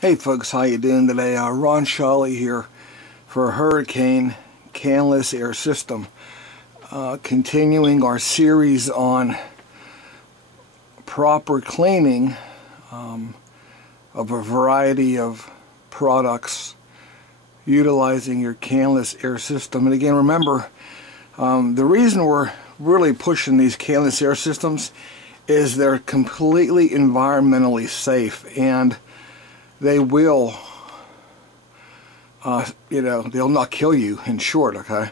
Hey folks, how you doing today? Ron Shawley here for Hurricane Canless Air System. Continuing our series on proper cleaning of a variety of products utilizing your canless air system. And again, remember, the reason we're really pushing these canless air systems is they're completely environmentally safe, and they will, they'll not kill you, in short, okay?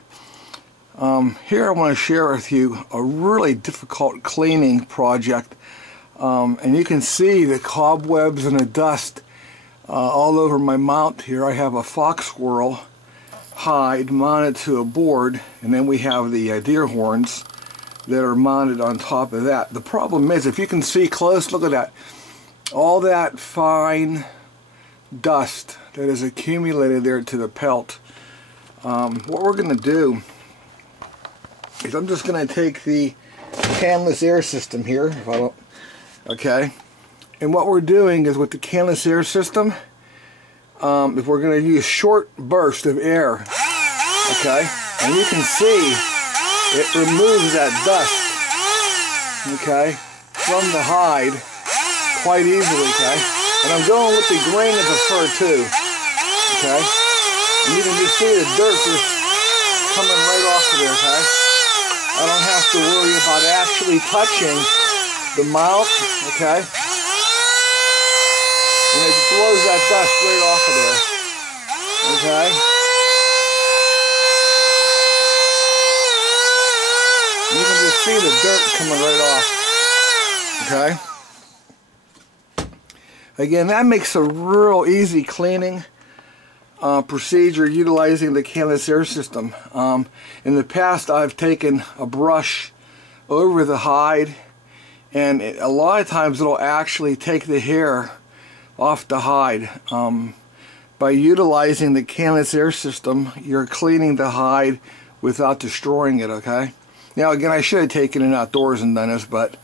Here I want to share with you a really difficult cleaning project. And you can see the cobwebs and the dust all over my mount here. I have a fox squirrel hide mounted to a board, and then we have the deer horns that are mounted on top of that. The problem is, if you can see close, look at that. All that fine dust that is accumulated there to the pelt. What we're going to do is I'm just going to take the canless air system here, if I don't, okay, and what we're doing is with the canless air system, if we're going to use short bursts of air, okay, and you can see it removes that dust, okay, from the hide quite easily, okay. And I'm going with the grain of the fur too, okay? And you can just see the dirt just coming right off of there, okay? I don't have to worry about actually touching the mount, okay? And it blows that dust right off of there, okay? You can just see the dirt coming right off, okay? Again, that makes a real easy cleaning procedure utilizing the canless air system. In the past, I've taken a brush over the hide, and a lot of times it'll actually take the hair off the hide. By utilizing the canless air system, you're cleaning the hide without destroying it, okay? Now, again, I should have taken it outdoors and done this, but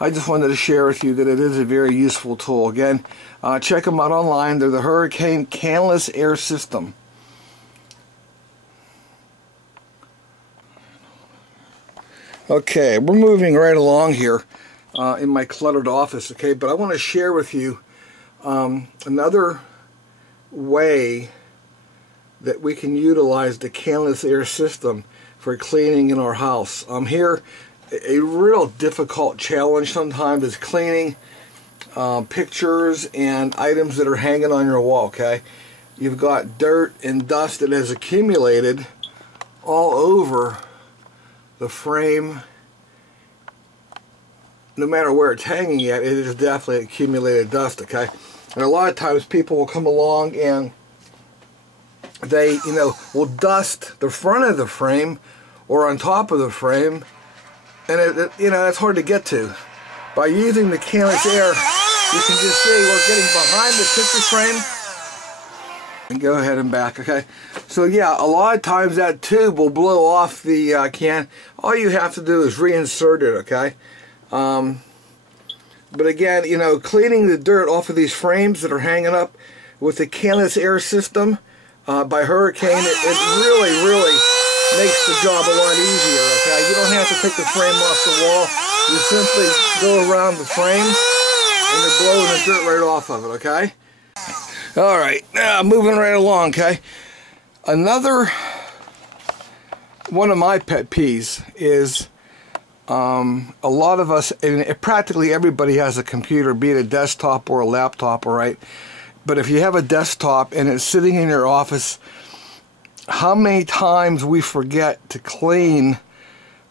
I just wanted to share with you that it is a very useful tool. Again, check them out online. They're the Hurricane Canless Air System. Okay, we're moving right along here in my cluttered office, okay? But I want to share with you another way that we can utilize the canless air system for cleaning in our house. Here, a real difficult challenge sometimes is cleaning pictures and items that are hanging on your wall, okay? You've got dirt and dust that has accumulated all over the frame. No matter where it's hanging at, it is definitely accumulated dust, okay? And a lot of times people will come along and they, will dust the front of the frame or on top of the frame, and it's hard to get to. By using the canless air, you can just see we're getting behind the picture frame. And go ahead and back, okay? So yeah, a lot of times that tube will blow off the can. All you have to do is reinsert it, okay? But again, cleaning the dirt off of these frames that are hanging up with the canless air system by Hurricane, it really makes the job a lot easier, okay? You don't have to take the frame off the wall. You simply go around the frame and you're blowing the dirt right off of it, okay? Alright, now moving right along, okay? Another one of my pet peeves is a lot of us, and practically everybody has a computer, be it a desktop or a laptop, alright? But if you have a desktop and it's sitting in your office, how many times we forget to clean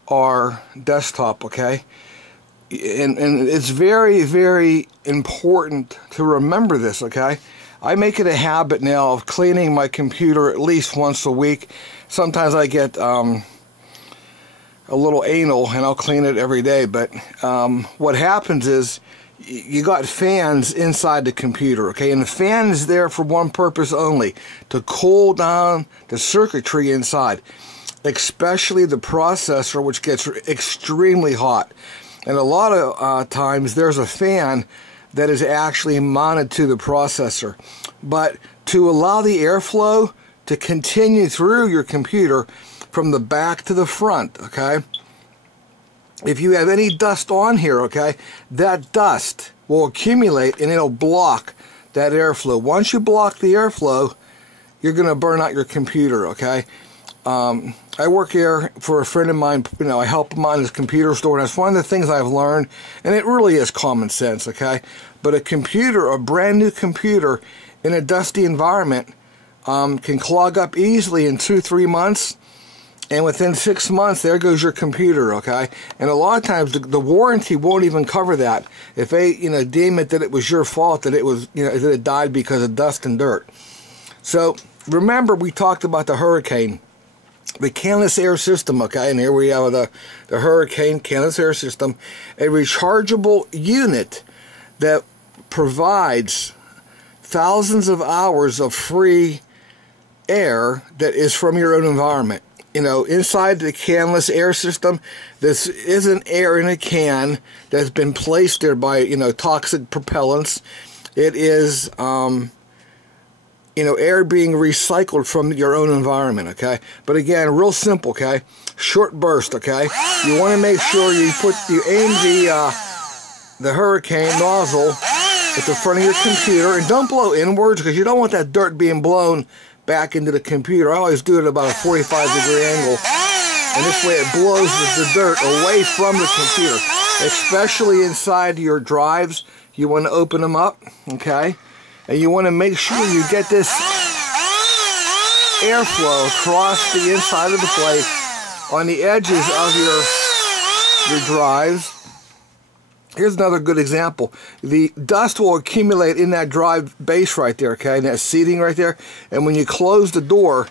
our desktop, okay? And it's very important to remember this, okay? I make it a habit now of cleaning my computer at least once a week. Sometimes I get a little anal and I'll clean it every day, but what happens is you got fans inside the computer, okay? And the fan is there for one purpose only, to cool down the circuitry inside, especially the processor, which gets extremely hot. And a lot of times there's a fan that is actually mounted to the processor. But to allow the airflow to continue through your computer from the back to the front, okay, if you have any dust on here, okay, that dust will accumulate and it'll block that airflow. Once you block the airflow, you're going to burn out your computer, okay? I work here for a friend of mine. You know, I help him on his computer store, and that's one of the things I've learned, and it really is common sense, okay? But a computer, a brand new computer in a dusty environment can clog up easily in 2-3 months, and within 6 months, there goes your computer, okay? And a lot of times, the warranty won't even cover that. If they, you know, deem it that it was your fault, that it was, you know, that it died because of dust and dirt. So remember, we talked about the Hurricane, the canless air system, okay? And here we have the Hurricane canless air system, a rechargeable unit that provides thousands of hours of free air that is from your own environment. You know, inside the canless air system, this isn't air in a can that's been placed there by, you know, toxic propellants. It is, you know, air being recycled from your own environment, okay? But again, real simple, okay? Short burst, okay? You want to make sure you aim the Hurricane nozzle at the front of your computer, and don't blow inwards because you don't want that dirt being blown back into the computer. I always do it at about a 45-degree angle, and this way it blows the dirt away from the computer, especially inside your drives. You want to open them up, okay? And you want to make sure you get this airflow across the inside of the plate on the edges of your drives. Here's another good example. The dust will accumulate in that drive base right there, okay, and that seating right there. And when you close the door,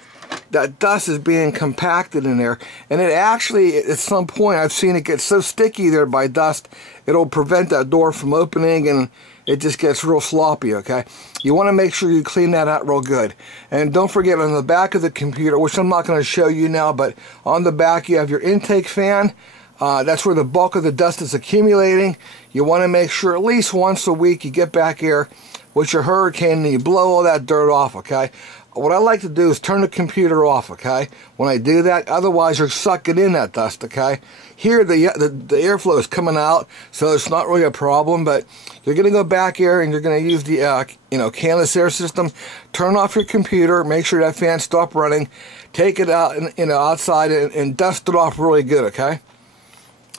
that dust is being compacted in there. And it actually, at some point, I've seen it get so sticky there by dust, it'll prevent that door from opening, and it just gets real sloppy, okay? You want to make sure you clean that out real good. And don't forget, on the back of the computer, which I'm not going to show you now, but on the back you have your intake fan. That's where the bulk of the dust is accumulating. You want to make sure at least once a week you get back here with your Hurricane and you blow all that dirt off, okay? What I like to do is turn the computer off, okay? When I do that, otherwise you're sucking in that dust, okay? Here the airflow is coming out, so it's not really a problem, but you're going to go back here and you're going to use the you know, canless air system. Turn off your computer, make sure that fan stops running, take it out, you know, outside and dust it off really good, okay?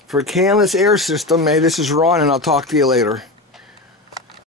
For canless air system, hey, this is Ron, and I'll talk to you later.